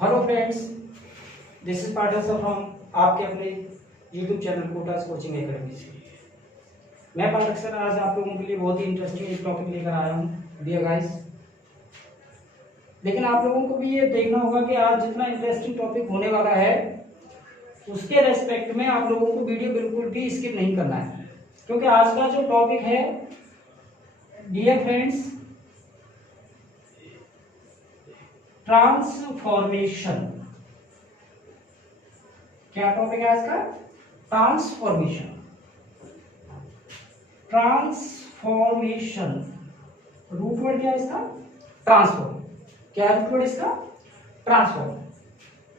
Hello friends, this is partner from आपके अपने YouTube channel quotas coaching academy से। मैं पाठक सर आज आप लोगों के लिए बहुत ही इंटरेस्टिंग एक टॉपिक लेकर आया हूँ डियर गाइस। लेकिन आप लोगों को भी ये देखना होगा कि आज जितना इंटरेस्टिंग टॉपिक होने वाला है उसके रेस्पेक्ट में आप लोगों को वीडियो बिल्कुल भी स्किप नहीं करना है, क्योंकि आज का जो टॉपिक है डियर फ्रेंड्स, ट्रांसफॉर्मेशन। क्या टॉपिक है आज का? ट्रांसफॉर्मेशन। ट्रांसफॉर्मेशन रूट वर्ड क्या है इसका? ट्रांसफॉर्म। क्या रूट वर्ड इसका? ट्रांसफॉर्म।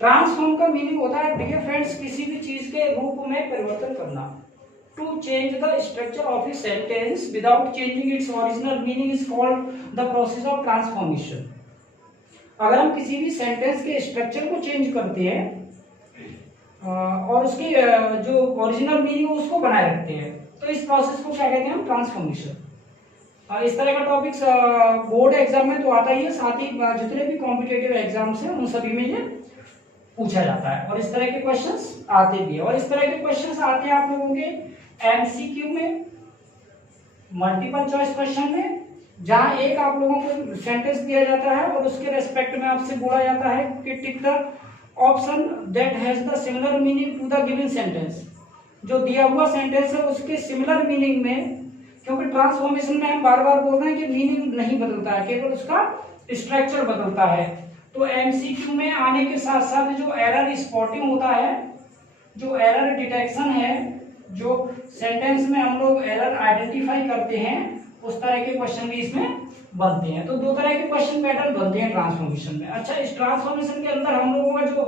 ट्रांसफॉर्म का मीनिंग होता है डियर फ्रेंड्स किसी भी चीज के रूप में परिवर्तन करना। To change the structure of a sentence without changing its original meaning is called the process of transformation. अगर हम किसी भी सेंटेंस के स्ट्रक्चर को चेंज करते हैं और उसकी जो ओरिजिनल मीनिंग उसको बनाए रखते हैं, तो इस प्रोसेस को क्या कहते हैं हम? ट्रांसफॉर्मेशन। इस तरह का टॉपिक्स बोर्ड एग्जाम में तो आता ही है, साथ ही जितने भी कॉम्पिटिटिव एग्जाम्स हैं उन सभी में ये पूछा जाता है और इस तरह के क्वेश्चंस आते भी है। और इस तरह के क्वेश्चंस आते हैं आप लोगों के एमसीक्यू में, मल्टीपल चॉइस क्वेश्चन में, जहां एक आप लोगों को सेंटेंस दिया जाता है और उसके रेस्पेक्ट में आपसे बोला जाता है कि tick the option that has the similar meaning to the given sentence. जो दिया हुआ सेंटेंस है उसके सिमिलर मीनिंग में, क्योंकि ट्रांसफॉर्मेशन में हम बार बार बोल रहे हैं कि मीनिंग नहीं बदलता है, केवल उसका स्ट्रक्चर बदलता है। तो एमसीक्यू में आने के साथ साथ जो एरर स्पॉटिंग होता है, जो एरर डिटेक्शन है, जो सेंटेंस में हम लोग एरर आइडेंटिफाई करते हैं, उस तरह के क्वेश्चन भी इसमें बनते हैं। तो दो तरह के क्वेश्चन पैटर्न बनते हैं ट्रांसफॉर्मेशन में। अच्छा, इस ट्रांसफॉर्मेशन के अंदर हम लोगों का जो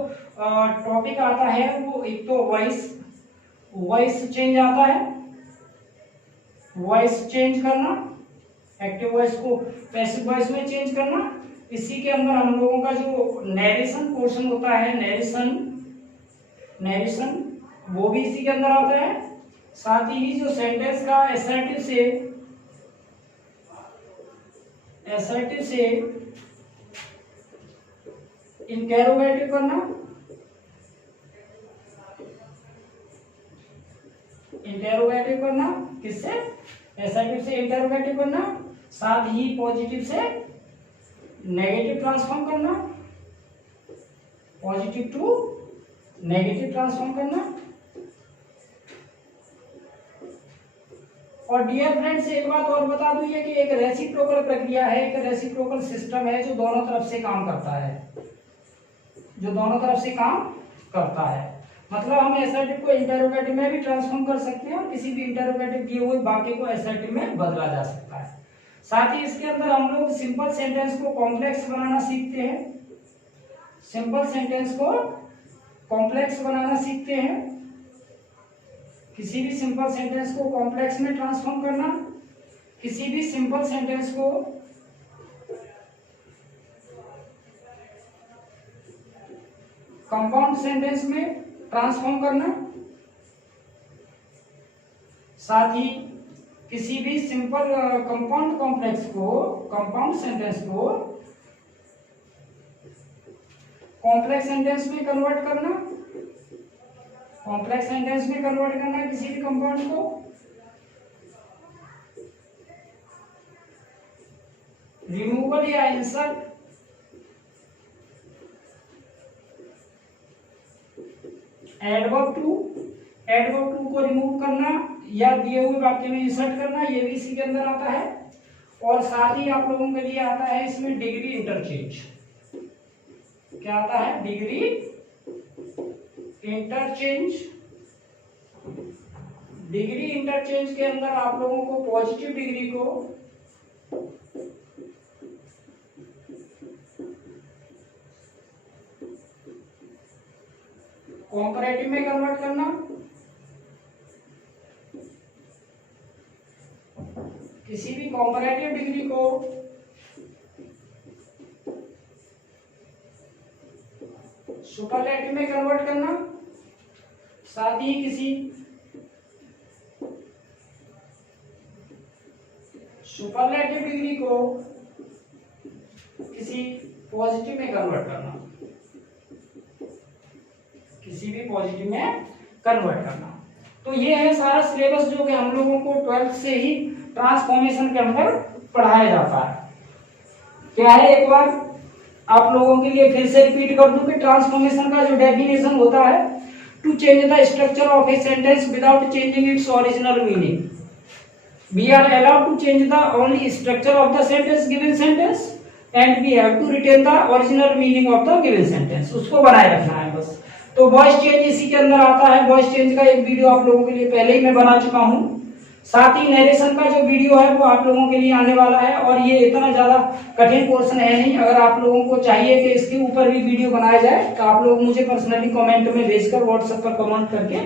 टॉपिक आता है वो एक तो वॉइस चेंज आता है, वॉइस चेंज करना, एक्टिव वॉइस को पैसिव वॉइस में चेंज करना। इसी के अंदर हम लोगों का जो नरेशन पोर्शन होता है, नरेशन वो भी इसी के अंदर आता है। साथ ही जो सेंटेंस का असर्टिव से इंटेरोगेटिव करना, किससे? असर्टिव से इंटेरोगेटिव करना, साथ ही पॉजिटिव से नेगेटिव ट्रांसफॉर्म करना, पॉजिटिव टू नेगेटिव ट्रांसफॉर्म करना। और डियर फ्रेंड्स एक बात और बता दूं, ये कि एक रेसिप्रोकल प्रक्रिया है, एक रेसिप्रोकल सिस्टम है जो दोनों तरफ से काम करता है, मतलब हम असर्टिव को इंटेरोगेटिव में भी ट्रांसफॉर्म कर सकते हैं और किसी भी इंटेरोगेटिव दिए हुए वाक्य को असर्टिव में बदला जा सकता है। साथ ही इसके अंदर हम लोग सिंपल सेंटेंस को कॉम्प्लेक्स बनाना सीखते हैं, किसी भी सिंपल सेंटेंस को कॉम्प्लेक्स में ट्रांसफॉर्म करना, किसी भी सिंपल सेंटेंस को कंपाउंड सेंटेंस में ट्रांसफॉर्म करना, साथ ही किसी भी सिंपल कंपाउंड सेंटेंस को कॉम्प्लेक्स सेंटेंस में कन्वर्ट करना, किसी भी कंपाउंड को। रिमूवल या इंसर्ट, एडवर्ब टू को रिमूव करना या दिए हुए वाक्य में इंसर्ट करना, ये भी इसी के अंदर आता है। और साथ ही आप लोगों के लिए आता है इसमें डिग्री इंटरचेंज। क्या आता है? डिग्री इंटरचेंज के अंदर आप लोगों को पॉजिटिव डिग्री को कंपैरेटिव में कन्वर्ट करना, किसी भी कंपैरेटिव डिग्री को सुपरलेटिव में कन्वर्ट करना, साथ ही किसी सुपरलेटिव डिग्री को किसी पॉजिटिव में कन्वर्ट करना। किसी भी पॉजिटिव में कन्वर्ट करना। तो ये है सारा सिलेबस जो कि हम लोगों को 12th से ही ट्रांसफॉर्मेशन के अंदर पढ़ाया जाता है। क्या है, एक बार आप लोगों के लिए फिर से रिपीट कर दूं कि ट्रांसफॉर्मेशन का जो डेफिनेशन होता है, to change the structure of a sentence without changing its original meaning. We are allowed to change the only structure of the sentence, given sentence, and we have to retain the original meaning of the given sentence। उसको बनाए रखना है बस। तो voice change इसी के अंदर आता है। वॉइस चेंज का एक वीडियो आप लोगों के लिए पहले ही मैं बना चुका हूँ। साथ ही नरेशन का जो वीडियो है वो आप लोगों के लिए आने वाला है, और ये इतना ज्यादा कठिन पोर्शन है नहीं। अगर आप लोगों को चाहिए कि इसके ऊपर भी वीडियो बनाया जाए तो आप लोग मुझे पर्सनली कमेंट में भेजकर व्हाट्सएप पर कमेंट करके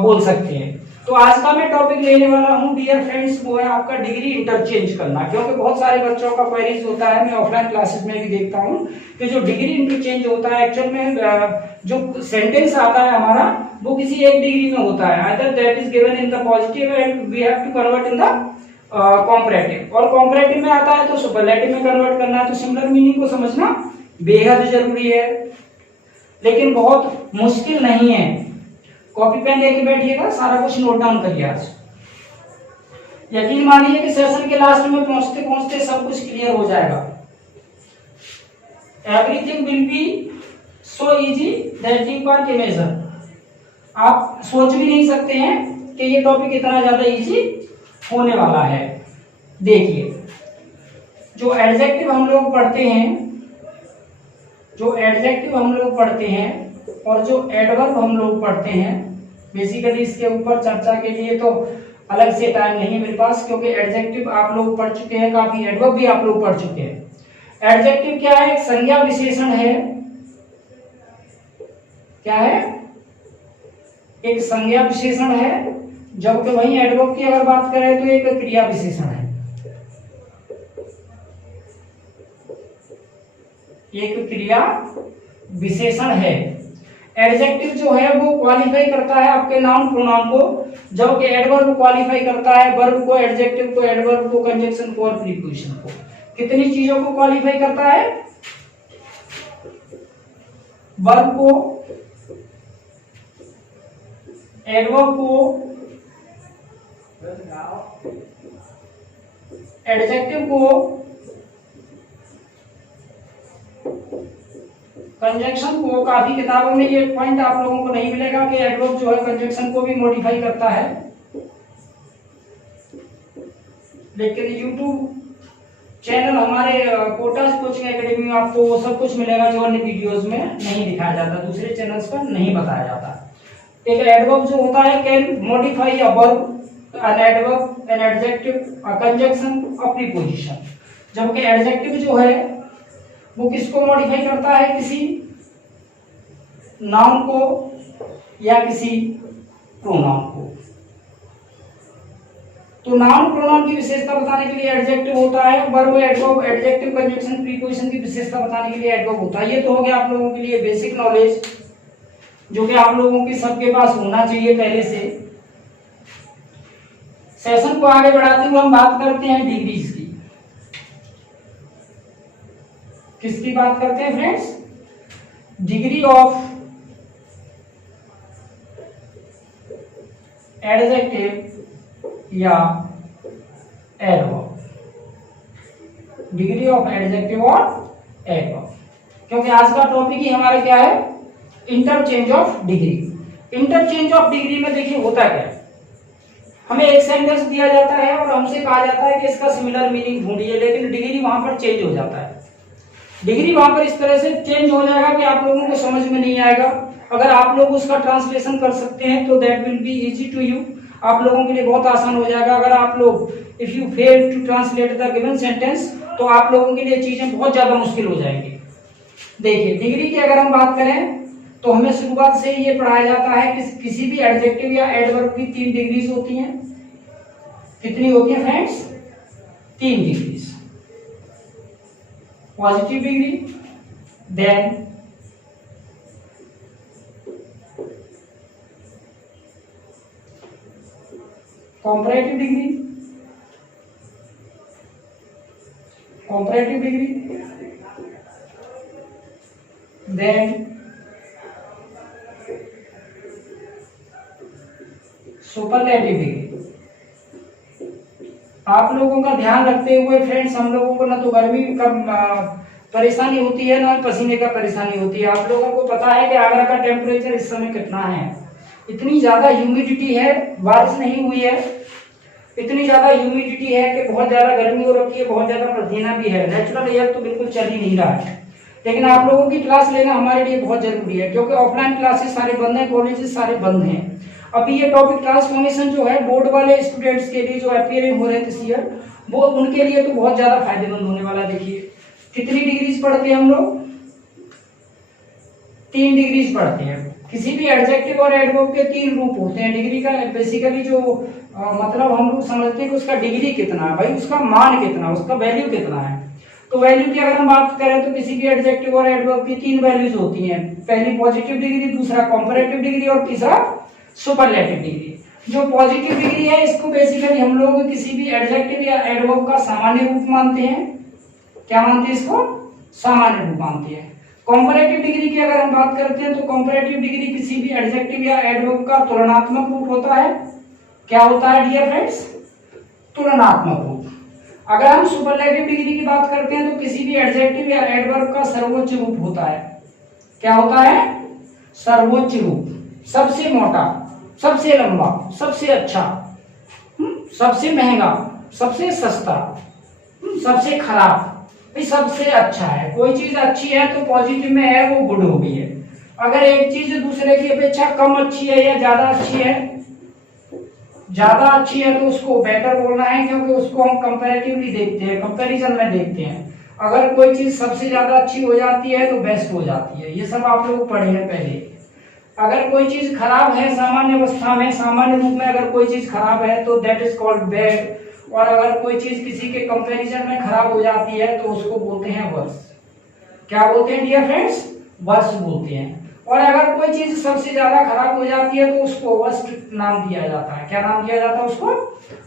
बोल सकते हैं। तो आज का मैं टॉपिक लेने वाला हूं डियर फ्रेंड्स, वो है आपका डिग्री इंटरचेंज करना। क्योंकि बहुत सारे बच्चों का क्वेरीज होता है, मैं ऑफलाइन क्लासेस में भी देखता हूं कि जो डिग्री इंटरचेंज होता है, एक्चुअल में जो सेंटेंस आता है हमारा वो किसी एक डिग्री में होता है। Either that is given in the positive and we have to convert in the comparative, और कॉम्पैरेटिव में आता है तो सुपरलेटिव में कन्वर्ट करना है। तो सिमिलर मीनिंग को समझना बेहद जरूरी है, लेकिन बहुत मुश्किल नहीं है। कॉपी पेन लेके बैठिएगा, सारा कुछ नोट डाउन करिए आज। यकीन मानिए कि सेशन के लास्ट में पहुंचते पहुंचते सब कुछ क्लियर हो जाएगा। Everything will be so easy that you can imagine. आप सोच भी नहीं सकते हैं कि ये टॉपिक इतना ज्यादा इजी होने वाला है। देखिए, जो एडजेक्टिव हम लोग पढ़ते हैं और जो एडवर्ब हम लोग पढ़ते हैं, बेसिकली इसके ऊपर चर्चा के लिए तो अलग से टाइम नहीं है मेरे पास, क्योंकि एडजेक्टिव आप लोग पढ़ चुके हैं काफी, एडवर्ब भी आप लोग पढ़ चुके हैं। एडजेक्टिव क्या है? एक संज्ञा विशेषण है। क्या है? एक संज्ञा विशेषण है। जबकि वहीं एडवर्ब की अगर बात करें तो एक क्रिया विशेषण है। एक क्रिया विशेषण है। एडजेक्टिव जो है वो क्वालिफाई करता है आपके नाउन प्रोनाउन को, जबकि एडवर्ब क्वालिफाई करता है वर्ब को, एडजेक्टिव को, एडवर्ब को, कंजंक्शन को और प्रीपोजिशन को। कितनी चीजों को क्वालिफाई करता है? वर्ब को, एडवर्ब को, एडजेक्टिव को, कंजंक्शन को। काफी किताबों में ये पॉइंट आप लोगों को नहीं मिलेगा कि एडवर्ब जो है कंजंक्शन को भी मॉडिफाई करता है, लेकिन यूट्यूब चैनल हमारे कोटास कोचिंग एकेडमी में आपको वो सब कुछ मिलेगा जो अन्य वीडियोस में नहीं दिखाया जाता, दूसरे चैनल्स पर नहीं बताया जाता। एक एडवर्ब जो होता है can modify a verb, an adverb, an adjective, a conjunction, a preposition. जबकि एडजेक्टिव जो है वो किसको मॉडिफाई करता है? किसी नाउन को या किसी प्रोनाउन को। तो नाउन प्रोनाउन की विशेषता बताने के लिए एडजेक्टिव होता है, verb, adverb, adjective, conjunction, preposition की विशेषता बताने के लिए एडवर्ब होता है। ये तो हो गया आप लोगों के लिए बेसिक नॉलेज, जो कि आप लोगों के सबके पास होना चाहिए पहले से। सेशन को आगे बढ़ाते हुए हम बात करते हैं डिग्रीज की। किसकी बात करते हैं फ्रेंड्स? डिग्री ऑफ एडजेक्टिव या एडवर्ब। डिग्री ऑफ एडजेक्टिव और एडवर्ब, क्योंकि आज का टॉपिक ही हमारा क्या है? Interchange of degree. Interchange of degree में देखिए होता क्या है, हमें एक सेंटेंस दिया जाता है और हमसे कहा जाता है कि इसका सिमिलर मीनिंग ढूंढिए, लेकिन डिग्री वहां पर चेंज हो जाता है। डिग्री वहां पर इस तरह से चेंज हो जाएगा कि आप लोगों को समझ में नहीं आएगा। अगर आप लोग उसका ट्रांसलेशन कर सकते हैं तो that will be easy to you, आप लोगों के लिए बहुत आसान हो जाएगा। अगर आप लोग if you fail to translate the given sentence तो आप लोगों के लिए चीजें बहुत ज्यादा मुश्किल हो जाएंगी। देखिए, डिग्री की अगर हम बात करें तो हमें शुरुआत से ये पढ़ाया जाता है कि किसी भी एडजेक्टिव या एडवर्ब की 3 डिग्रीज होती हैं। कितनी होती है friends? 3 degrees. Positive degree, then comparative degree, then superlative degree. आप लोगों का ध्यान रखते हुए फ्रेंड्स, हम लोगों को ना तो गर्मी का परेशानी होती है ना पसीने का परेशानी होती है। आप लोगों को पता है कि आगरा का टेम्परेचर इस समय कितना है, इतनी ज्यादा ह्यूमिडिटी है, बारिश नहीं हुई है, इतनी ज्यादा ह्यूमिडिटी है कि बहुत ज्यादा गर्मी हो रखी है, बहुत ज्यादा पसीना भी है, नेचुरल एयर तो बिल्कुल चल ही नहीं रहा है। लेकिन आप लोगों की क्लास लेना हमारे लिए बहुत जरूरी है, क्योंकि ऑफलाइन क्लासेस सारे बंद हैं, कॉलेजेस सारे बंद हैं। अभी ये टॉपिक ट्रांसफॉर्मेशन जो है बोर्ड वाले स्टूडेंट्स के लिए जो अपीयरिंग हो रहे थे दिस ईयर, वो उनके लिए तो बहुत ज्यादा फायदेमंद होने वाला है। देखिए कितनी डिग्रीज पढ़ते हैं हम लोग, 3 डिग्रीज पढ़ते हैं। किसी भी एडजेक्टिव और एडवर्ब के 3 रूप होते हैं। डिग्री का बेसिकली जो मतलब हम लोग समझते हैं कि उसका डिग्री कितना है, भाई उसका मान कितना, उसका वैल्यू कितना है। तो वैल्यू की अगर हम बात करें तो किसी भी एडजेक्टिव और एडवर्ब की 3 वैल्यूज होती हैं। पहली पॉजिटिव डिग्री, दूसरा कंपैरेटिव डिग्री और तीसरा सुपरलेटिव डिग्री। जो पॉजिटिव डिग्री है इसको बेसिकली हम लोग किसी भी एडजेक्टिव या एडवर्ब का सामान्य रूप मानते हैं। क्या मानते हैं इसको? सामान्य रूप मानते हैं। कंपैरेटिव डिग्री की अगर हम बात करते हैं तो कंपैरेटिव डिग्री किसी भी एडजेक्टिव या एडवर्ब का तुलनात्मक रूप होता है। क्या होता है डियर फ्रेंड्स? तुलनात्मक रूप। अगर हम सुपरलेटिव डिग्री की बात करते हैं तो किसी भी एडजेक्टिव या एडवर्ब का सर्वोच्च रूप होता है। क्या होता है? सर्वोच्च रूप, सबसे मोटा, सबसे लंबा, सबसे अच्छा, सबसे महंगा, सबसे सस्ता, सबसे खराब, सबसे अच्छा है। कोई चीज अच्छी है तो पॉजिटिव में है, वो गुड हो गई है। अगर एक चीज दूसरे की अपेक्षा कम अच्छी है या ज्यादा अच्छी है, ज्यादा अच्छी है तो उसको बेटर बोलना है, क्योंकि उसको हम कंपैरेटिवली देखते हैं, कंपैरिजन में देखते हैं। अगर कोई चीज सबसे ज्यादा अच्छी हो जाती है तो बेस्ट हो जाती है। ये सब आप लोग पढ़े हैं पहले। अगर कोई चीज खराब है सामान्य अवस्था में, सामान्य रूप में अगर कोई चीज खराब है तो दैट इज कॉल्ड बैड। और अगर कोई चीज किसी के कंपैरिजन में खराब हो जाती है तो उसको बोलते हैं वर्स। क्या बोलते हैं डियर फ्रेंड्स? वर्स बोलते हैं। और अगर कोई चीज सबसे ज्यादा खराब हो जाती है तो उसको वर्स्ट नाम दिया जाता है। क्या नाम दिया जाता है? उसको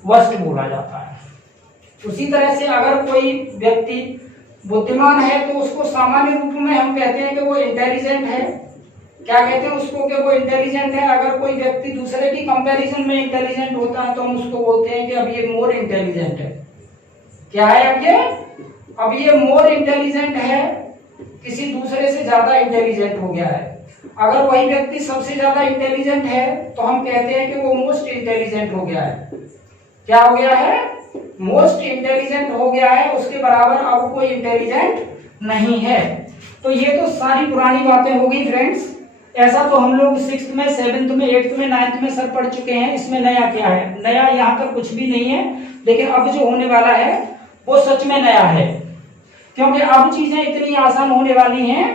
वर्स्ट बोला जाता है। उसी तरह से अगर कोई व्यक्ति बुद्धिमान है तो उसको सामान्य रूप में हम कहते हैं कि वो इंटेलिजेंट है। क्या कहते हैं उसको? कि वो इंटेलिजेंट है। अगर कोई व्यक्ति दूसरे की कंपैरिजन में इंटेलिजेंट होता है तो हम उसको बोलते हैं कि अब ये मोर इंटेलिजेंट है। क्या है अब ये मोर इंटेलिजेंट है, किसी दूसरे से ज्यादा इंटेलिजेंट हो गया है। अगर वही व्यक्ति सबसे ज्यादा इंटेलिजेंट है तो हम कहते हैं कि वो मोस्ट इंटेलिजेंट हो गया है। क्या हो गया है? मोस्ट इंटेलिजेंट हो गया है। उसके बराबर अब कोई इंटेलिजेंट नहीं है। तो ये तो सारी पुरानी बातें हो गई फ्रेंड्स। ऐसा तो हम लोग 6th में, 7th में, 8th में, 9th में सर पढ़ चुके हैं। इसमें नया क्या है? नया यहाँ तक कुछ भी नहीं है। लेकिन अब जो होने वाला है वो सच में नया है, क्योंकि अब चीजें इतनी आसान होने वाली हैं,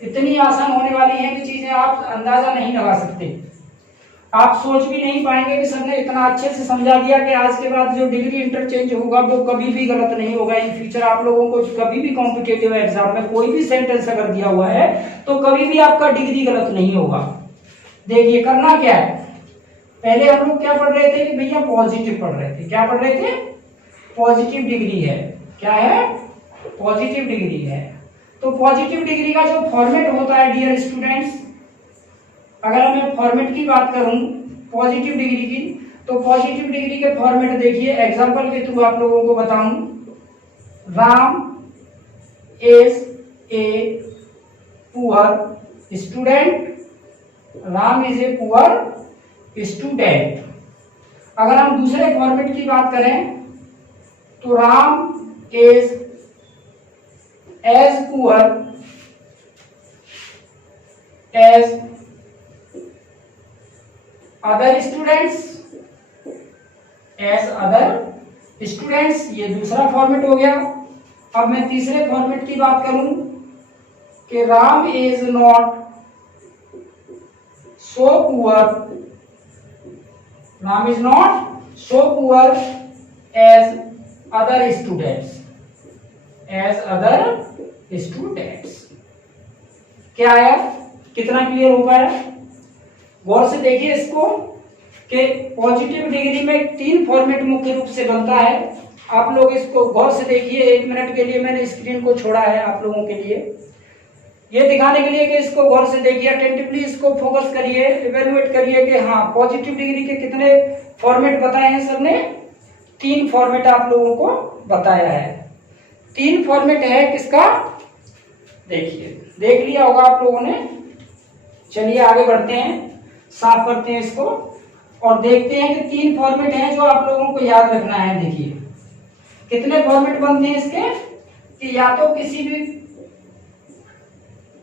इतनी आसान होने वाली हैं कि चीजें आप अंदाजा नहीं लगा सकते। आप सोच भी नहीं पाएंगे कि सर ने इतना अच्छे से समझा दिया कि आज के बाद जो डिग्री इंटरचेंज होगा वो कभी भी गलत नहीं होगा। इन फ्यूचर आप लोगों को कभी भी कॉम्पिटिटिव एग्जाम में कोई भी सेंटेंस अगर दिया हुआ है तो कभी भी आपका डिग्री गलत नहीं होगा। देखिए करना क्या है, पहले हम लोग क्या पढ़ रहे थे कि भैया पॉजिटिव पढ़ रहे थे। क्या पढ़ रहे थे? पॉजिटिव डिग्री है। क्या है? पॉजिटिव डिग्री है। तो पॉजिटिव डिग्री का जो फॉर्मेट होता है डियर स्टूडेंट्स, अगर मैं फॉर्मेट की बात करूं पॉजिटिव डिग्री की, तो पॉजिटिव डिग्री के फॉर्मेट देखिए, एग्जांपल के थ्रू आप लोगों को बताऊं। Ram is a poor student. Ram is a poor student. अगर हम दूसरे फॉर्मेट की बात करें तो Ram is as poor as other students. As other students, ये दूसरा फॉर्मेट हो गया। अब मैं तीसरे फॉर्मेट की बात करूं कि Ram is not so poor, Ram is not so poor as other students, as other students. क्या है? कितना क्लियर हो पाया? गौर से देखिए इसको कि पॉजिटिव डिग्री में 3 फॉर्मेट मुख्य रूप से बनता है। आप लोग इसको गौर से देखिए। 1 मिनट के लिए मैंने स्क्रीन को छोड़ा है आप लोगों के लिए। ये दिखाने के लिए कि इसको गौर से देखिए, अटेंटिवली इसको फोकस करिए, इवेलुएट करिए कि हाँ पॉजिटिव डिग्री के कितने फॉर्मेट बताए हैं सर ने? 3 फॉर्मेट आप लोगों को बताया है। 3 फॉर्मेट है किसका? देखिए, देख लिया होगा आप लोगों ने। चलिए आगे बढ़ते हैं, साफ करते हैं इसको और देखते हैं कि 3 फॉर्मेट हैं जो आप लोगों को याद रखना है। देखिए कितने फॉर्मेट बनते हैं इसके, कि या तो किसी भी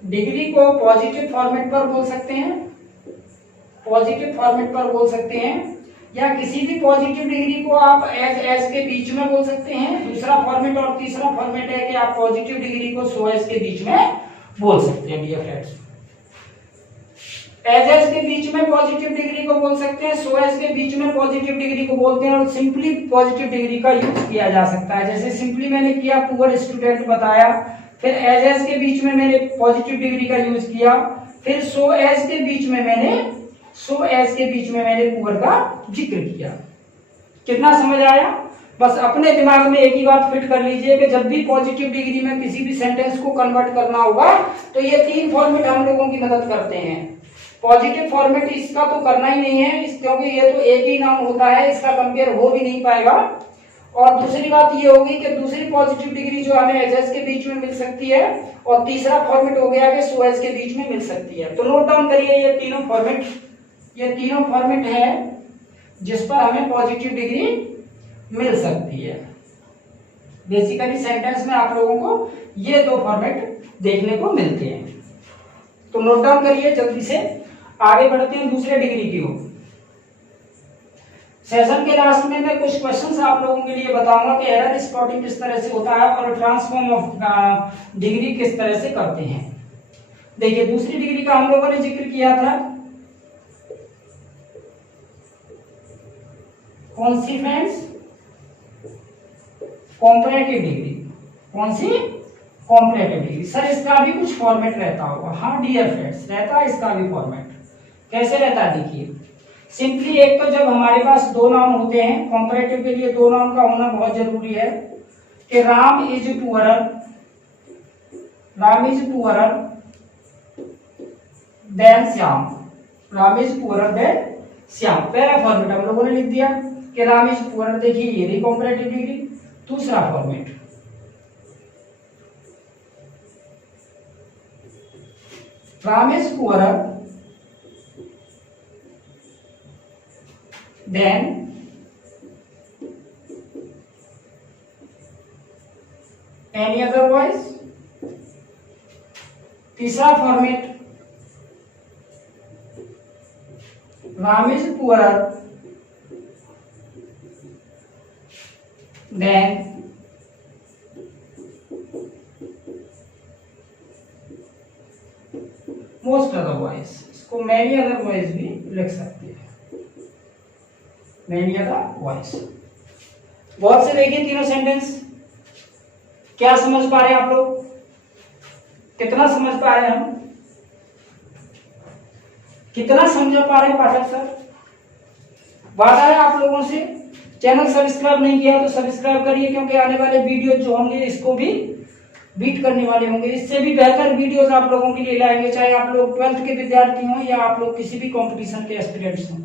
डिग्री को पॉजिटिव फॉर्मेट पर बोल सकते हैं, पॉजिटिव फॉर्मेट पर बोल सकते हैं, या किसी भी पॉजिटिव डिग्री को आप एज के बीच में बोल सकते हैं। दूसरा फॉर्मेट और तीसरा फॉर्मेट है कि आप पॉजिटिव डिग्री को सो एज के बीच में बोल सकते हैं। डियर फ्रेंड्स, एज के बीच में पॉजिटिव डिग्री को बोल सकते हैं, सो एज के बीच में पॉजिटिव डिग्री को बोलते हैं, और सिंपली पॉजिटिव डिग्री का यूज किया जा सकता है। जैसे सिंपली मैंने किया, पुअर स्टूडेंट बताया, फिर एज के बीच में मैंने पॉजिटिव डिग्री का यूज किया, फिर सो एज के बीच में मैंने पुअर का जिक्र किया। कितना समझ आया? बस अपने दिमाग में एक ही बात फिट कर लीजिए कि जब भी पॉजिटिव डिग्री में किसी भी सेंटेंस को कन्वर्ट करना होगा तो ये 3 फॉर्मेट हम लोगों की मदद करते हैं। पॉजिटिव फॉर्मेट इसका तो करना ही नहीं है, क्योंकि ये तो एक ही नाउन होता है, इसका कंपेयर हो भी नहीं पाएगा। और दूसरी बात ये होगी कि दूसरी पॉजिटिव डिग्री जो हमें एज के बीच में मिल सकती है, और तीसरा फॉर्मेट हो गया कि सो एज के बीच में मिल सकती है। तो नोट डाउन करिए, ये तीनों फॉर्मेट है जिस पर हमें पॉजिटिव डिग्री मिल सकती है। बेसिकली सेंटेंस में आप लोगों को ये 2 फॉर्मेट देखने को मिलते हैं। तो नोट डाउन करिए, जल्दी से आगे बढ़ते हैं दूसरे डिग्री की ओर। सेशन के लास्ट में मैं कुछ क्वेश्चंस आप लोगों के लिए बताऊंगा कि एरर स्पॉटिंग किस तरह से होता है और ट्रांसफॉर्म ऑफ डिग्री किस तरह से करते हैं। देखिए, दूसरी डिग्री का हम लोगों ने जिक्र किया था, कौन सी फ्रेंड्स? Comparative degree. कौन सी? Comparative degree. सर इसका भी कुछ फॉर्मेट रहता होगा। हाँ डियर फ्रेंड्स, रहता है इसका भी फॉर्मेट। कैसे रहता है? देखिए सिंपली, एक तो जब हमारे पास 2 नाउन होते हैं, कॉम्परेटिव के लिए 2 नाउन का होना बहुत जरूरी है कि Ram is poorer than Shyam, Ram is poorer than Shyam. पहला फॉर्मेट हम लोगों ने लिख दिया कि राम इज पुअरर। देखिए ये रही कॉम्परेटिव डिग्री। दूसरा format, Ram is poorer than any other boys. तीसरा format, Ram is poorer than most other boys. इसको मैनी अदर वॉइस भी लिख सकते हैं, मैनी अदर वॉइस। बहुत से देखिए तीनों सेंटेंस, क्या समझ पा रहे हैं आप लोग? कितना समझ पा रहे हैं हम? कितना समझ पा रहे हैं पाठक सर? वादा है आप लोगों से, चैनल सब्सक्राइब नहीं किया तो सब्सक्राइब करिए, क्योंकि आने वाले वीडियो जो होंगे इसको भी बीट करने वाले होंगे। इससे भी बेहतर वीडियोस आप लोगों के लिए लाएंगे, चाहे आप लोग 12th के विद्यार्थी हों या आप लोग किसी भी कंपटीशन के एस्पिरेंट्स हों।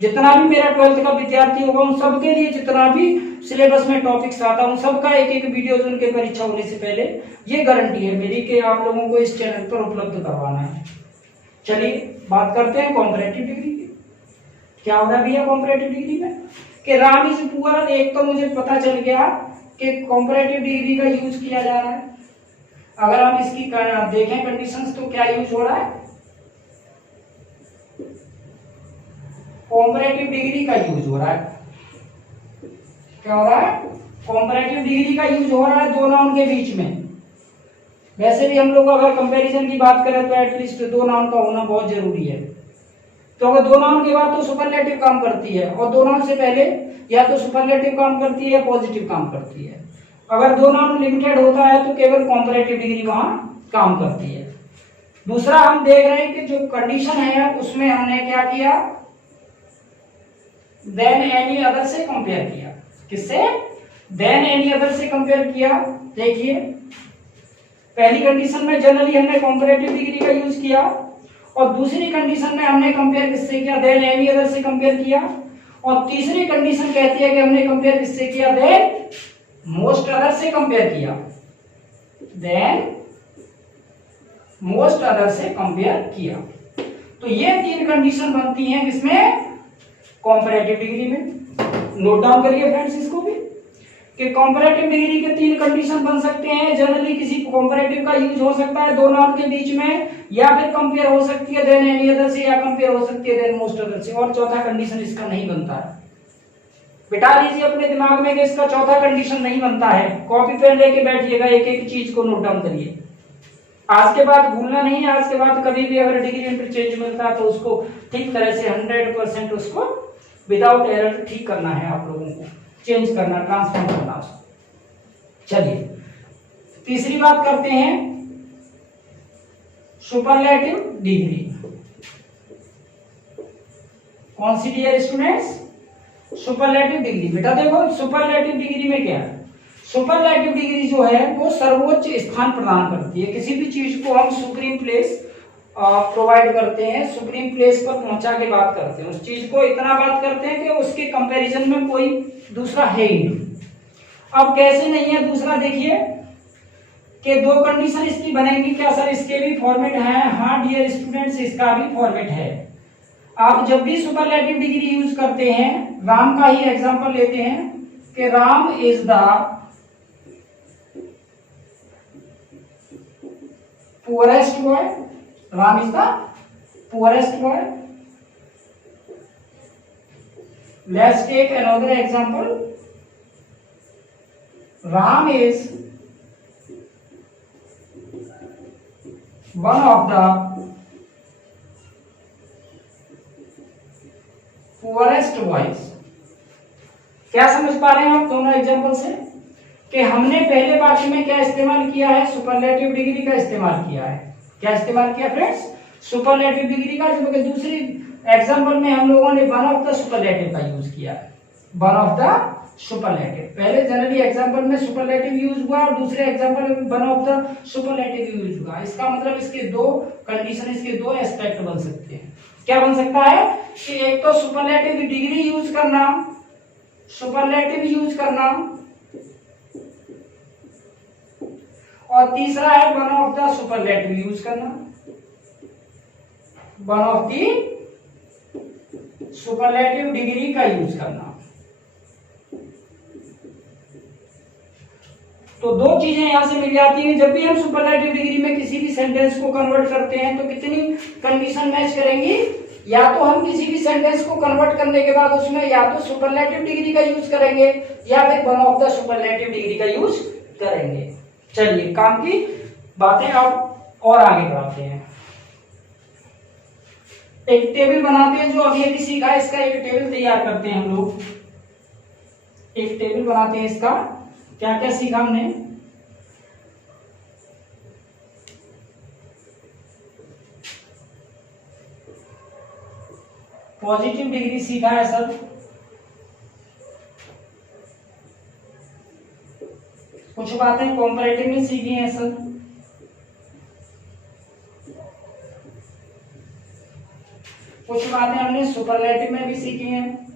जितना भी मेरा 12th का विद्यार्थी होगा उन सबके लिए जितना भी सिलेबस में टॉपिक्स आता है उन सबका एक वीडियो उनके परीक्षा होने से पहले, ये गारंटी है मेरी कि आप लोगों को इस चैनल पर उपलब्ध करवाना है। चलिए बात करते हैं कॉम्परेटिव डिग्री की। क्या हो रहा भैया कॉम्परेटिव डिग्री में? कि राम इज पुअर, एक तो मुझे पता चल गया कि कॉम्परेटिव डिग्री का यूज किया जा रहा है। अगर हम इसकी देखें कंडीशंस तो क्या यूज हो रहा है? कॉम्परेटिव डिग्री का यूज हो रहा है। क्या हो रहा है? कॉम्परेटिव डिग्री का यूज हो रहा है 2 नाउन के बीच में। वैसे भी हम लोग अगर कंपैरिजन की बात करें तो एटलीस्ट 2 नाउन का होना बहुत जरूरी है, क्योंकि 2 नाउन के बाद तो सुपरलेटिव काम करती है और 2 नाउन से पहले या तो सुपरलेटिव काम करती है या पॉजिटिव काम करती है। अगर 2 नाउन लिमिटेड होता है तो केवल कॉम्परेटिव डिग्री वहां काम करती है। दूसरा हम देख रहे हैं कि जो कंडीशन है उसमें हमने क्या किया? देन एनी अदर से कंपेयर किया। किससे? देन एनी अदर से कंपेयर किया। देखिए पहली कंडीशन में जनरली हमने कंपैरेटिव डिग्री का यूज किया, और दूसरी कंडीशन में हमने कंपेयर किससे किया, देन एनी अदर से कंपेयर किया, और तीसरी कंडीशन कहती है कि हमने कंपेयर किससे किया, देन मोस्ट अदर से कंपेयर किया, देन मोस्ट अदर से कंपेयर किया। तो ये 3 कंडीशन बनती हैं किसमें, कंपैरेटिव डिग्री में। नोट डाउन करिए फ्रेंड्स इसको भी, कि कंपैरेटिव डिग्री के 3 कंडीशन बन सकते हैं। जनरली किसी कंपैरेटिव का यूज हो सकता है दो नाउन के बीच में, या फिर कंपेयर हो सकती है देन एनी अदर से, या कंपेयर हो सकती है देन मोस्ट अदर से, और चौथा कंडीशन इसका नहीं बनता है। बिठा लीजिए अपने दिमाग में कि इसका चौथा कंडीशन नहीं बनता है। कॉपी पेन लेके बैठिएगा, एक एक चीज को नोट डाउन करिए। आज के बाद भूलना नहीं है, आज के बाद कभी भी अगर डिग्री इंटरचेंज मिलता है तो उसको ठीक तरह से 100% उसको विदाउट एरर ठीक करना है, आप लोगों को चेंज करना, ट्रांसफॉर्म करना उसको। चलिए तीसरी बात करते हैं, सुपरलेटिव डिग्री। कौन सी डियर स्टूडेंट्स, सुपरलेटिव डिग्री। बेटा देखो सुपरलेटिव डिग्री में क्या है, सुपरलेटिव डिग्री जो है वो सर्वोच्च स्थान प्रदान करती है। किसी भी चीज को हम सुप्रीम प्लेस प्रोवाइड करते हैं, सुप्रीम प्लेस पर पहुंचा के बात करते हैं, उस चीज को इतना बात करते हैं कि उसके कंपैरिजन में कोई दूसरा है ही नहीं। अब कैसे नहीं है दूसरा, देखिए कि 2 कंडीशन इसकी बनेंगी। क्या सर इसके भी फॉर्मेट है? हाँ डियर स्टूडेंट्स, इसका भी फॉर्मेट है। आप जब भी सुपरलेटिव डिग्री यूज करते हैं, राम का ही एग्जांपल लेते हैं कि Ram is the poorest boy, Ram is the poorest boy. Let's take another example, Ram is one of the poorest boys. क्या समझ पा रहे हैं आप दोनों एग्जांपल से कि हमने पहले वाक्य में क्या इस्तेमाल किया है, सुपरलेटिव डिग्री का इस्तेमाल किया है। क्या इस्तेमाल किया फ्रेंड्स, सुपरलेटिव डिग्री का। जबकि दूसरी एग्जांपल में हम लोगों ने वन ऑफ द सुपरलेटिव का यूज किया है, वन ऑफ द सुपरलेटिव। पहले जनरली एग्जांपल में सुपरलेटिव यूज हुआ और दूसरे एग्जांपल में one of the superlative use हुआ। इसका मतलब इसके 2 कंडीशन, इसके 2 एस्पेक्ट बन सकते हैं। क्या बन सकता है कि एक तो सुपरलेटिव डिग्री यूज करना, सुपरलेटिव यूज करना, और तीसरा है one of the superlative use करना, one of the superlative degree का यूज करना। तो 2 चीजें यहां से मिल जाती हैं। जब भी हम सुपरलेटिव डिग्री में किसी भी सेंटेंस को कन्वर्ट करते हैं तो कितनी कंडीशन मैच करेंगी, या तो हम किसी भी सेंटेंस को कन्वर्ट करने के बाद उसमें या तो सुपरलेटिव डिग्री का यूज करेंगे या फिर one of the superlative degree का यूज करेंगे। चलिए काम की बातें अब और आगे बढ़ाते हैं। एक टेबल बनाते हैं, जो अभी अभी सीखा है इसका एक टेबल तैयार करते हैं हम लोग। एक टेबल बनाते हैं इसका, क्या क्या सीखा हमने। पॉजिटिव डिग्री सीखा है सर, कुछ बातें कंपैरेटिव में सीखी हैं सर, कुछ बातें हमने सुपरलेटिव में भी सीखी हैं।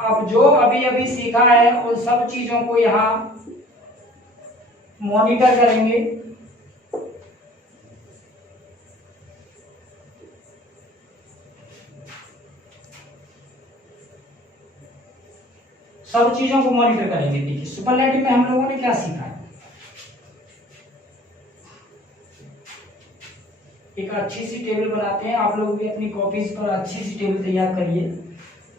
अब जो अभी अभी सीखा है उन सब चीजों को यहाँ मॉनिटर करेंगे। सब चीजों को मॉनिटर करेंगे। देखिए सुपरलेटिव में हम लोगों ने क्या सीखा है, एक अच्छी सी टेबल बनाते हैं। आप लोग भी अपनी कॉपीज पर अच्छी सी टेबल तैयार करिए,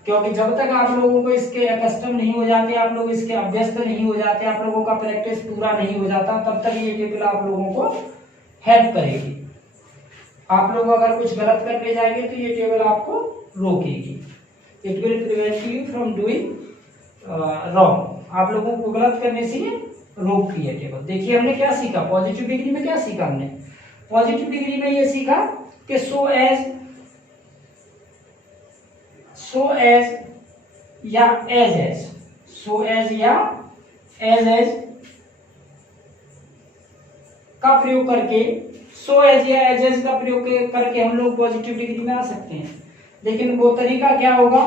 क्योंकि जब तक आप लोगों को इसके कस्टम नहीं हो जाते, आप लोग इसके अभ्यस्त नहीं हो जाते, आप लोगों का प्रैक्टिस पूरा नहीं हो जाता, तब तक ये टेबल आप लोगों को हेल्प करेगी। आप लोग अगर कुछ गलत करके जाएंगे तो ये टेबल आपको रोकेगी। It will prevent you from doing wrong. आप लोगों को गलत करने से रोकती है टेबल। देखिए हमने क्या सीखा, पॉजिटिव डिग्री में क्या सीखा हमने, पॉजिटिव डिग्री में ये सीखा कि सो एज या एज, सो एज या एज का का प्रयोग करके, सो एज या एज का प्रयोग करके हम लोग पॉजिटिव डिग्री में आ सकते हैं। लेकिन वो तरीका क्या होगा,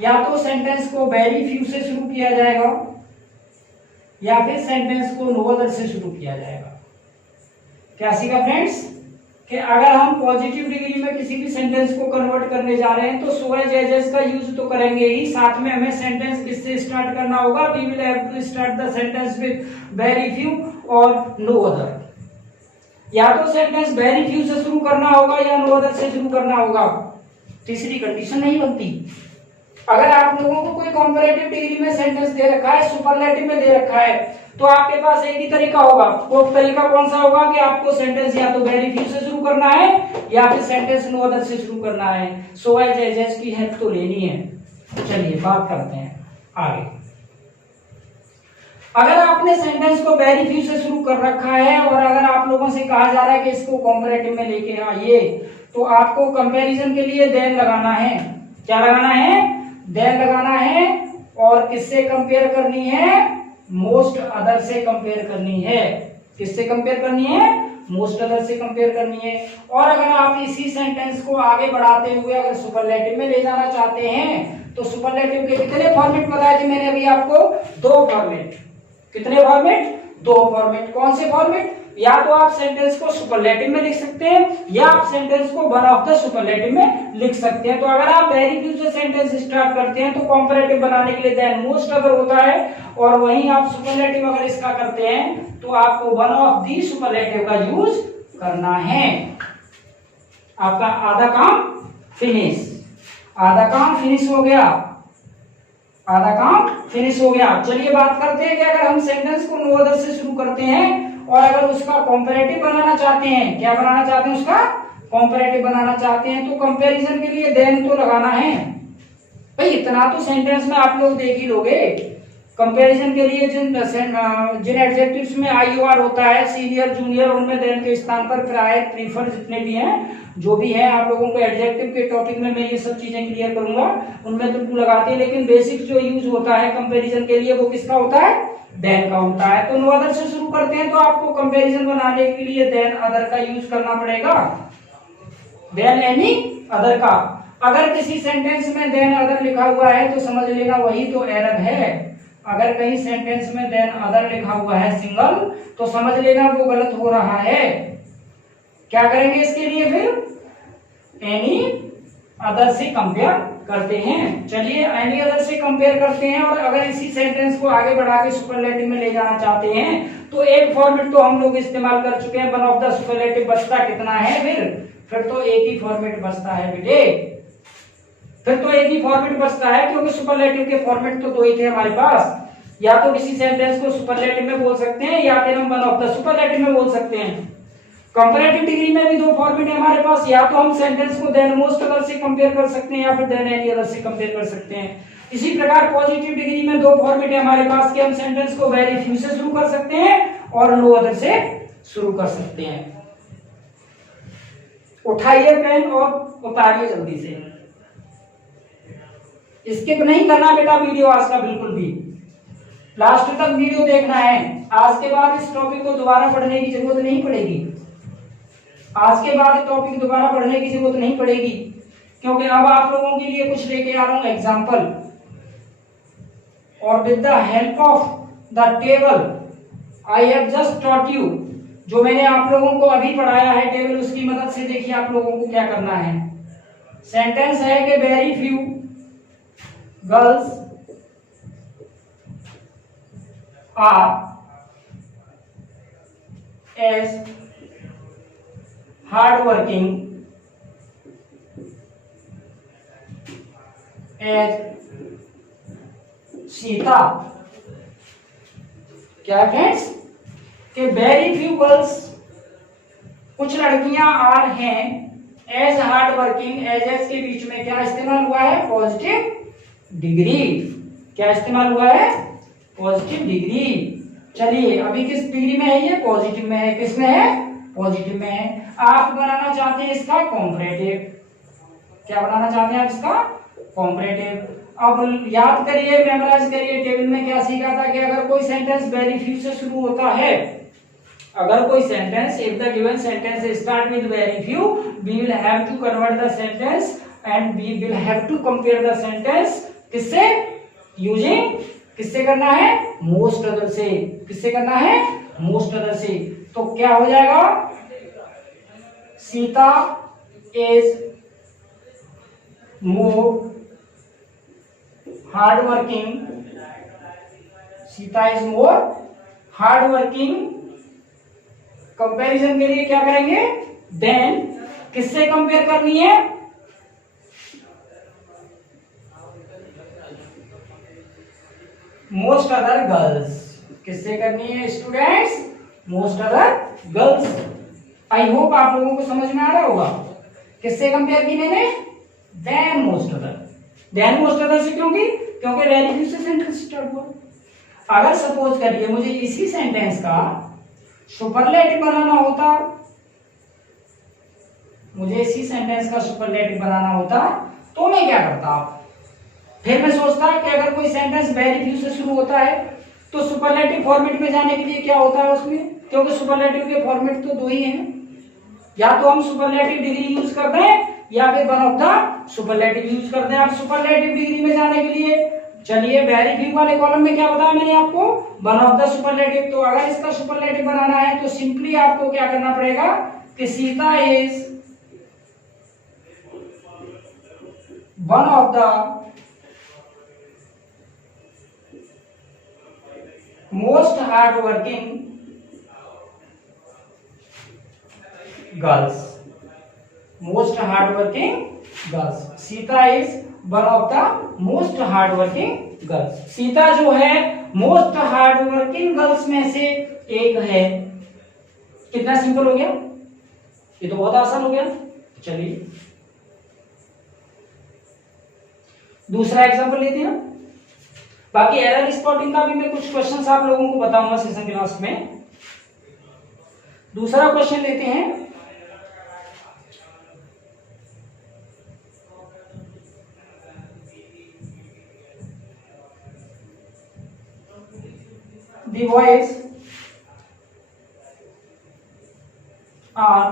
या तो सेंटेंस को वेरी फ्यू से शुरू किया जाएगा या फिर सेंटेंस को नो अदर से शुरू किया जाएगा। क्या सीखा फ्रेंड्स, कि अगर हम पॉजिटिव डिग्री में किसी भी सेंटेंस को कन्वर्ट करने जा रहे हैं तो सो एज एज का यूज तो करेंगे ही, साथ में हमें सेंटेंस किससे स्टार्ट करना होगा, we will have to start the sentence with very few और नो अदर। या तो सेंटेंस वेरी फ्यू से शुरू करना होगा या नो अदर से शुरू करना होगा, तीसरी कंडीशन नहीं बनती। अगर आप लोगों को कोई कंपैरेटिव डिग्री में सेंटेंस दे रखा है, सुपरलेटिव में दे रखा है, तो आपके पास एक ही तरीका होगा। वो तरीका कौन सा होगा कि आपको सेंटेंस या तो वेरी फ्यू से शुरू करना है या फिर सेंटेंस नो अदर से शुरू करना है। सो एज एज की हेल्प तो लेनी है। चलिए बात करते हैं आगे। अगर आपने सेंटेंस को वेरी फ्यू से शुरू कर रखा है और अगर आप लोगों से कहा जा रहा है कि इसको कंपैरेटिव में लेके आइए, तो आपको कंपैरिजन के लिए देन लगाना है। क्या लगाना है, देन लगाना है। और किससे कंपेयर करनी है, मोस्ट अदर से कंपेयर करनी है। किससे कंपेयर करनी है, मोस्ट अदर से कंपेयर करनी है। और अगर आप इसी सेंटेंस को आगे बढ़ाते हुए अगर सुपरलेटिव में ले जाना चाहते हैं, तो सुपरलेटिव के कितने फॉर्मेट बताए थे मैंने अभी आपको, 2 फॉर्मेट। कितने फॉर्मेट, 2 फॉर्मेट। कौन से फॉर्मेट, या तो आप सेंटेंस को सुपरलेटिव में लिख सकते हैं या आप सेंटेंस को वन ऑफ द सुपरलेटिव में लिख सकते हैं। तो अगर आप वेरी फ्यू से सेंटेंस स्टार्ट करते हैं तो कंपैरेटिव बनाने के लिए देन मोस्ट अगर होता है, और वहीं आप सुपरलेटिव अगर इसका करते हैं तो आपको वन ऑफ दी सुपरलेटिव का यूज करना है। आपका आधा काम फिनिश, आधा काम फिनिश हो गया, आधा काम फिनिश हो गया। चलिए बात करते हैं कि अगर हम सेंटेंस को नो अदर से शुरू करते हैं और अगर उसका कंपैरेटिव बनाना चाहते हैं, क्या बनाना चाहते हैं, उसका कंपैरेटिव बनाना चाहते हैं, तो कंपैरिजन के लिए देन तो लगाना है भाई। इतना तो सेंटेंस में आप लोग देख ही लोगे। कंपैरिजन के लिए जिन एडजेक्टिव्स में IOR होता है, सीनियर जूनियर, उनमें देन के स्थान पर प्रायर प्रीफर जितने भी हैं, जो भी है आप लोगों को एडजेक्टिव के टॉपिक में मैं ये सब चीजें क्लियर करूंगा, उनमें तो लगाते हैं। लेकिन बेसिक जो यूज होता है कंपैरिजन के लिए वो किसका होता है, देन का होता है। तो नो अदर से शुरू करते हैं तो आपको कंपैरिजन बनाने के लिए देन अदर का यूज करना पड़ेगा, देन एनी अदर का। अगर किसी सेंटेंस में देन अदर लिखा हुआ है तो समझ लेना वही तो एरर है। अगर कहीं सेंटेंस में देन अदर लिखा हुआ है सिंगल, तो समझ लेना वो गलत हो रहा है। क्या करेंगे इसके लिए, फिर एनी अदर से कंपेयर करते हैं। चलिए एनी अदर से कंपेयर करते हैं, और अगर इसी सेंटेंस को आगे बढ़ा के सुपरलेटिव में ले जाना चाहते हैं तो एक फॉर्मेट तो हम लोग इस्तेमाल कर चुके हैं, वन ऑफ द सुपरलेटिव। बचता कितना है, फिर तो एक ही फॉर्मेट बचता है बेटे, फिर तो एक ही फॉर्मेट बचता है, क्योंकि सुपरलेटिव के फॉर्मेट तो 2 ही थे हमारे पास। या तो किसी सेंटेंस को सुपरलेटिव में बोल सकते हैं या फिर हम वन ऑफ द सुपरलेटिव में बोल सकते हैं। कंपैरेटिव डिग्री में भी 2 फॉर्मेट है हमारे पास, या तो हम सेंटेंस को देन मोस्ट अदर से कंपेयर कर सकते हैं या फिर देन एनी अदर से कंपेयर कर सकते हैं। इसी प्रकार पॉजिटिव डिग्री में 2 फॉर्मेट है हमारे पास कि हम सेंटेंस को वेरी फ्यू से शुरू कर सकते हैं और नो अदर से शुरू कर सकते हैं। उठाइए पेन और उतारिए जल्दी से। स्किप नहीं करना बेटा वीडियो आज का, बिल्कुल भी लास्ट तक वीडियो देखना है। आज के बाद इस टॉपिक को दोबारा पढ़ने की जरूरत नहीं पड़ेगी। आज के बाद टॉपिक दोबारा पढ़ने की जरूरत नहीं पड़ेगी, क्योंकि अब आप लोगों के लिए कुछ लेके आ रहा हूं एग्जाम्पल, और with the help of the table I have just taught you, जो मैंने आप लोगों को अभी पढ़ाया है टेबल, उसकी मदद से देखिए आप लोगों को क्या करना है। सेंटेंस है कि very few girls are as hard working as Sita. क्या फ्रेंड्स, कि वेरी फ्यू गर्ल्स, कुछ लड़कियां आर हैं, एज हार्ड वर्किंग, एज के बीच में क्या इस्तेमाल हुआ है, पॉजिटिव डिग्री। क्या इस्तेमाल हुआ है, पॉजिटिव डिग्री। चलिए अभी किस डिग्री में है ये, पॉजिटिव में है। किस में है, पॉजिटिव में है। आप बनाना चाहते हैं इसका कॉम्परेटिव। क्या बनाना चाहते हैं आप इसका, कॉम्परेटिव। अब याद करिए, मेमोराइज करिए, टेबल में क्या सीखा था कि अगर कोई सेंटेंस वेरी फ्यू से शुरू होता है, अगर कोई sentence, if the given sentence start with very few, we will have to convert the sentence and we will have to compare the sentence किससे, यूजिंग, किससे करना है, मोस्ट अदर से, किससे करना है, मोस्ट अदर से। तो क्या हो जाएगा, Sita is more hard working, Sita is more hard working, comparison के लिए क्या करेंगे, देन, किससे कंपेयर करनी है, मोस्ट अदर गर्ल्स, किससे करनी है students, most other girls. I hope आप लोगों को समझ में आ रहा होगा, किससे कंपेयर की मैंने, than most other, than most other से, क्योंकि वेरी फ्यू से सेंटेंस स्टार्ट हुआ। अगर सपोज करिए मुझे इसी सेंटेंस का सुपरलेटिव बनाना होता, मुझे इसी सेंटेंस का सुपरलेटिव बनाना होता, तो मैं क्या करता, फिर मैं सोचता कि अगर कोई सेंटेंस वेरी फ्यू से शुरू होता है तो सुपरलेटिव फॉर्मेट में जाने के लिए क्या होता है उसमें, क्योंकि सुपरलेटिव के फॉर्मेट तो दो ही हैं, या तो हम सुपरलेटिव डिग्री यूज कर दें या फिर one of the superlative use कर दें। आप सुपरलेटिव डिग्री में जाने के लिए चलिए वेरी फ्यू वाले कॉलम में क्या बताया मैंने आपको, वन ऑफ द सुपरलेटिव। तो अगर इसका सुपरलेटिव बनाना है तो सिंपली आपको क्या करना पड़ेगा कि Sita is one of the most hard working girls, most hard working girls, Sita is one of the most hard working girls. Sita जो है मोस्ट हार्ड वर्किंग गर्ल्स में से एक है। कितना सिंपल हो गया, ये तो बहुत आसान हो गया। चलिए दूसरा एग्जांपल लेते हैं। बाकी एरर स्पॉटिंग का भी मैं कुछ क्वेश्चंस आप लोगों को बताऊंगा सेशन के लास्ट में। दूसरा क्वेश्चन लेते हैं। The boys are,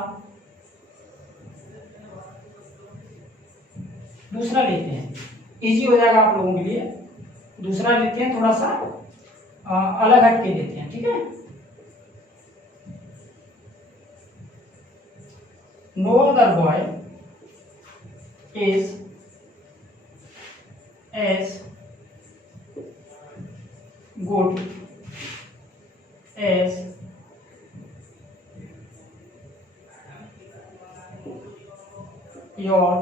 दूसरा लेते हैं, इजी हो जाएगा आप लोगों के लिए। दूसरा लेते हैं, थोड़ा सा अलग हट के लेते हैं, ठीक है। No other boy is as good as your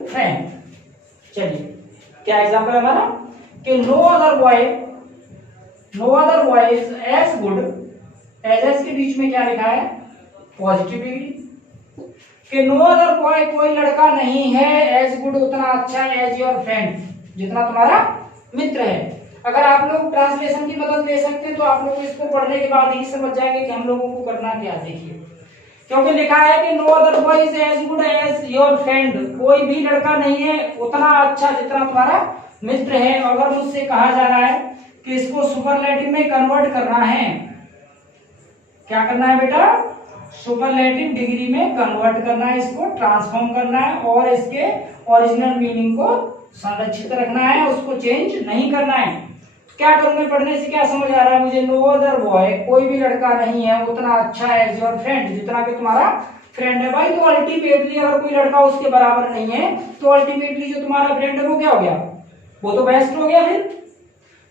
friend. चलिए क्या एग्जांपल है हमारा कि no other boy is as good, as के बीच में क्या लिखा है, पॉजिटिव डिग्री, कि नो अदर बॉय कोई लड़का नहीं है एज गुड, उतना अच्छा एज योर फ्रेंड, जितना तुम्हारा मित्र है। अगर आप लोग ट्रांसलेशन की मदद ले सकते हैं तो आप लोग इसको पढ़ने के बाद ही समझ जाएंगे कि हम लोगों को करना क्या। देखिए क्योंकि लिखा है कि no other boy is as good as your friend, कोई भी लड़का नहीं है उतना अच्छा जितना तुम्हारा मित्र है। अगर मुझसे कहा जा रहा है कि इसको सुपरलेटिव में कन्वर्ट करना है, क्या करना है बेटा, सुपरलेटिव डिग्री में कन्वर्ट करना है, इसको ट्रांसफॉर्म करना है और इसके ओरिजिनल मीनिंग को संरक्षित रखना है, उसको चेंज नहीं करना है। क्या करूंगा, पढ़ने से क्या समझ आ रहा है मुझे, नो अदर बॉय कोई भी लड़का नहीं है उतना अच्छा एज योर फ्रेंड, जितना कि तुम्हारा फ्रेंड है। भाई तो अल्टीमेटली अगर कोई लड़का उसके बराबर नहीं है तो अल्टीमेटली जो तुम्हारा फ्रेंड है वो क्या हो गया, वो तो बेस्ट हो गया। फिर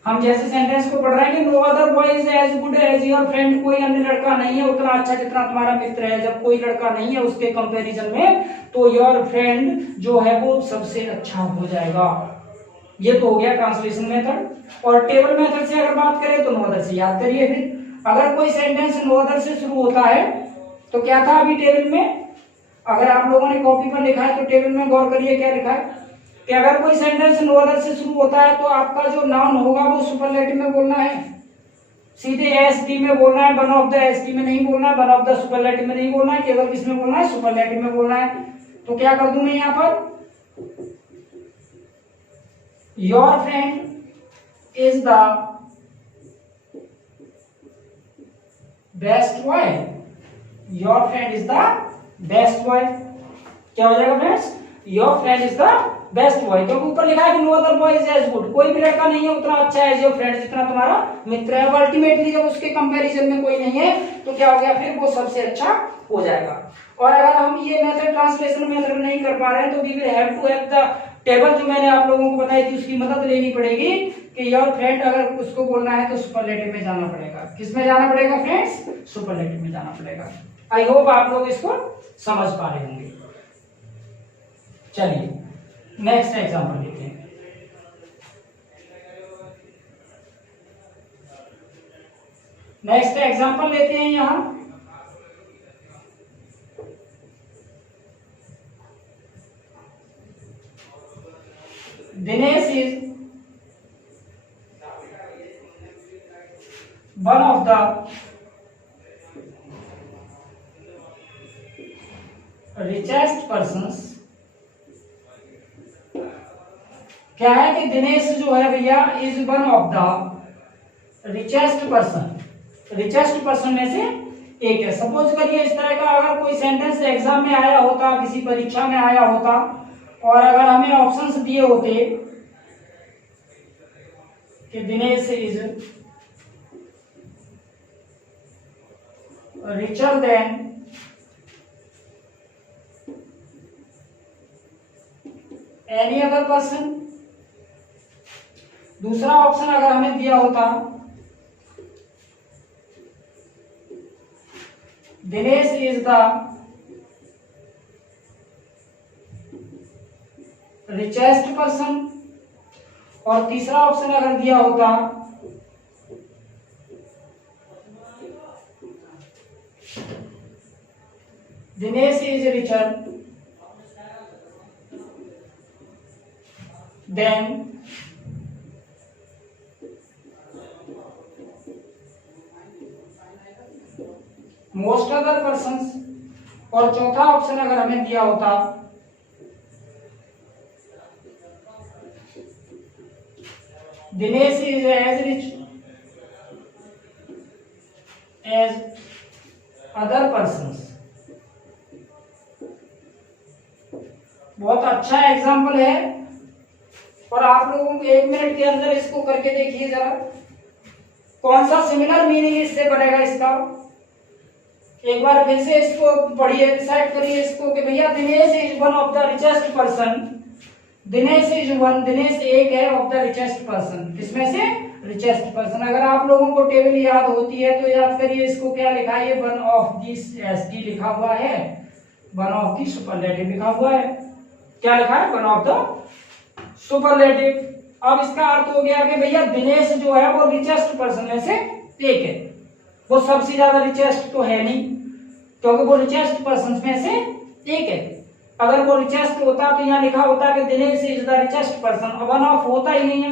हम जैसे सेंटेंस को पढ़ रहे हैं कि no other boy is as good as your friend, कोई अन्य लड़का नहीं है उतना अच्छा जितना तुम्हारा मित्र है। जब कोई लड़का नहीं है उसके कंपैरिजन में तो योर फ्रेंड जो है वो सबसे अच्छा हो जाएगा। ये तो हो गया ट्रांसलेशन मेथड। और टेबल मेथड से अगर बात करें तो नो अदर से याद करिए। फिर अगर कोई सेंटेंस नो अदर से शुरू होता है तो क्या था अभी टेबल में, अगर आप लोगों ने कॉपी पर लिखा है तो टेबल में गौर करिए क्या लिखा है कि अगर कोई सेंटेंस नो अदर से शुरू होता है तो आपका जो नाउन होगा वो सुपरलेटिव में बोलना है, सीधे एसटी में बोलना है, वन ऑफ द एसटी में नहीं बोलना है, वन ऑफ द सुपरलेटिव में नहीं बोलना है, केवल किस में बोलना है, सुपरलेटिव में बोलना है। तो क्या कर दूं मैं यहां पर, your friend is the best boy, your friend is the best boy. क्या हो जाएगा friends, your friend is the best boy, क्योंकि ऊपर लिखा है कि no other boy is as good, कोई भी लड़का नहीं है उतना अच्छा एज योर फ्रेंड, जितना तुम्हारा मित्र है। अल्टीमेटली जब उसके कंपैरिजन में कोई नहीं है तो क्या हो गया, फिर वो सबसे अच्छा हो जाएगा। और अगर हम ये मेथड ट्रांसलेशन मेथड नहीं कर पा रहे हैं तो we will have to have the table जो मैंने आप लोगों को बताई थी उसकी मदद लेनी पड़ेगी कि योर फ्रेंड अगर उसको बोलना है तो सुपरलेटिव में जाना पड़ेगा। किस में जाना पड़ेगा फ्रेंड्स, सुपरलेटिव में जाना पड़ेगा। आई होप आप लोग इसको समझ पा रहे होंगे। चलिए नेक्स्ट एग्जांपल लेते हैं। नेक्स्ट एग्जांपल लेते हैं यहां, Dinesh is one of the richest persons. क्या है कि दिनेश जो है भैया is one of the richest person, richest person में से एक है। सपोज करिए इस तरह का अगर कोई सेंटेंस एग्जाम में आया होता, किसी परीक्षा में आया होता और अगर हमें ऑप्शंस दिए होते कि Dinesh is richer than any other person, दूसरा ऑप्शन अगर हमें दिया होता Dinesh is the richest person और तीसरा ऑप्शन अगर दिया होता Dinesh is richer than most other persons और चौथा ऑप्शन अगर हमें दिया होता Dinesh is as rich as other persons. बहुत अच्छा एग्जाम्पल है और आप लोगों को 1 मिनट के अंदर इसको करके देखिए जरा, कौन सा सिमिलर मीनिंग इससे बनेगा इसका। एक बार फिर से इसको पढ़िए, डिसाइड करिए इसको कि भैया Dinesh is one of the richest person, Dinesh is one, Dinesh एक है ऑफ द रिचेस्ट पर्सन, किसमें से, रिचेस्ट पर्सन। अगर आप लोगों को टेबल याद होती है तो याद करिए इसको, क्या लिखा है, one of this S D लिखा हुआ है, वन ऑफ दी सुपरलेटिव लिखा हुआ है। क्या लिखा है, वन ऑफ द सुपरलेटिव। अब इसका अर्थ हो गया कि भैया दिनेश जो है वो रिचेस्ट पर्सन में से एक है, वो सबसे ज्यादा रिचेस्ट तो है नहीं क्योंकि वो रिचेस्ट पर्सन में से एक है। अगर वो रिचेस्ट होता तो यहाँ लिखा होता कि Dinesh is the richest person, one of होता ही नहीं है,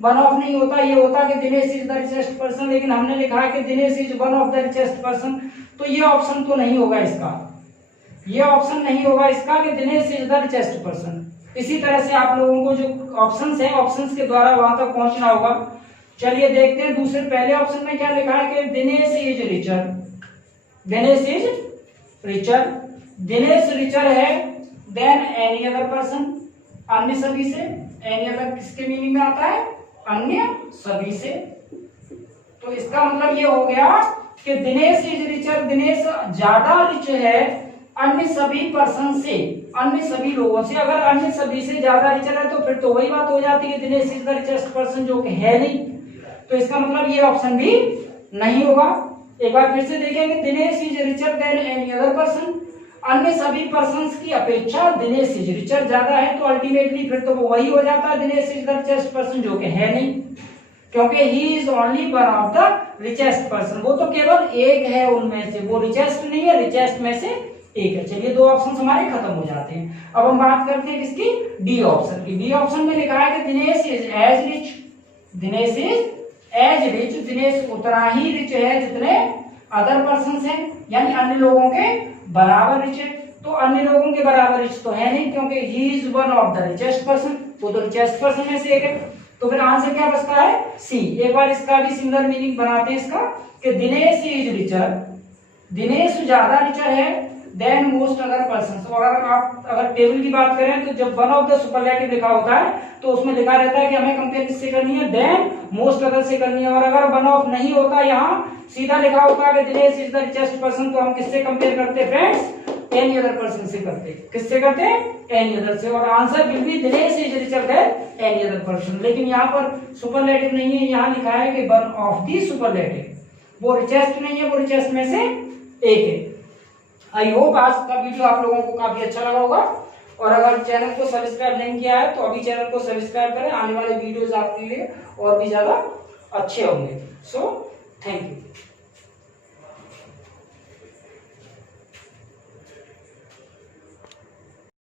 वन ऑफ नहीं होता, ये होता कि Dinesh is the richest person, लेकिन हमने लिखा है कि Dinesh is one of the richest person, तो ये ऑप्शन तो नहीं होगा इसका, ये ऑप्शन नहीं होगा इसका कि Dinesh is the richest person. इसी तरह से आप लोगों को जो ऑप्शंस हैं, ऑप्शंस के द्वारा वहां तक पहुंचना होगा। चलिए देखते हैं दूसरे पहले ऑप्शन में क्या लिखा है कि Dinesh is richer, Dinesh is richer, Dinesh richer है देन एनी अदर पर्सन, अन्य सभी से। एनी अदर किसके मीनिंग में आता है, अन्य सभी से। तो इसका मतलब ये हो गया कि दिनेश इज रिचर, दिनेश ज्यादा रिच है अन्य सभी पर्सन से, अन्य सभी लोगों से। अगर अन्य सभी से ज्यादा रिचर है तो फिर तो वही बात हो जाती है Dinesh is the richest person, जो कि है नहीं, तो इसका मतलब ये ऑप्शन भी नहीं होगा। एक बार फिर से देखेंगे, Dinesh is richer than any other person, अन्य सभी पर्सन्स की अपेक्षा दिनेश इज रिचर ज्यादा है, तो अल्टीमेटली फिर तो वो वही हो जाता है Dinesh is the richest person, जो कि है नहीं, क्योंकि he is only one of the richest person, वो तो केवल एक है उनमें से, वो रिचेस्ट नहीं है, रिचेस्ट में से एक है। चलिए दो ऑप्शन हमारे खत्म हो जाते हैं। अब हम बात करते हैं किसकी, डी ऑप्शन की। डी ऑप्शन में लिखा है कि Dinesh is as rich, Dinesh is as rich, Dinesh उतना ही रिच है जितने अदर पर्सन हैं, यानी अन्य लोगों के बराबर रिच है। तो अन्य लोगों के बराबर रिच तो है नहीं क्योंकि he is one of the richest person, वो तो रिचेस्ट पर्सन में से एक है। तो फिर आंसर क्या बचता है सी। एक बार इसका भी सिमिलर मीनिंग बनाते हैं इसका कि दिनेश इज रिचर, दिनेश ज्यादा रिचर है देन मोस्ट अदर पर्सन। तो अगर टेबल की बात करें तो जब वन ऑफ द सुपरलेटिव लिखा होता है तो उसमें लिखा रहता है कि हमें कंपेयर किससे करनी है, देन मोस्ट अदर से करनी है। और अगर वन ऑफ नहीं होता, यहाँ सीधा लिखा होता है कि Dinesh is the richest person, तो हम किससे कंपेयर करते हैं फ्रेंड्स, एनी अदर पर्सन से करते। किससे करते हैं, एनी अदर से। और answer will be Dinesh is richer than any other person. लेकिन यहाँ पर सुपरलेटिव नहीं है, यहाँ लिखा है कि वन ऑफ दी सुपरलेटिव, वो रिचेस्ट नहीं है, वो रिचेस्ट में से एक है। आई होप आज का वीडियो आप लोगों को काफी अच्छा लगा होगा। और अगर चैनल को सब्सक्राइब नहीं किया है तो अभी चैनल को सब्सक्राइब करें, आने वाले वीडियोस आपके लिए और भी ज्यादा अच्छे होंगे। So thank you.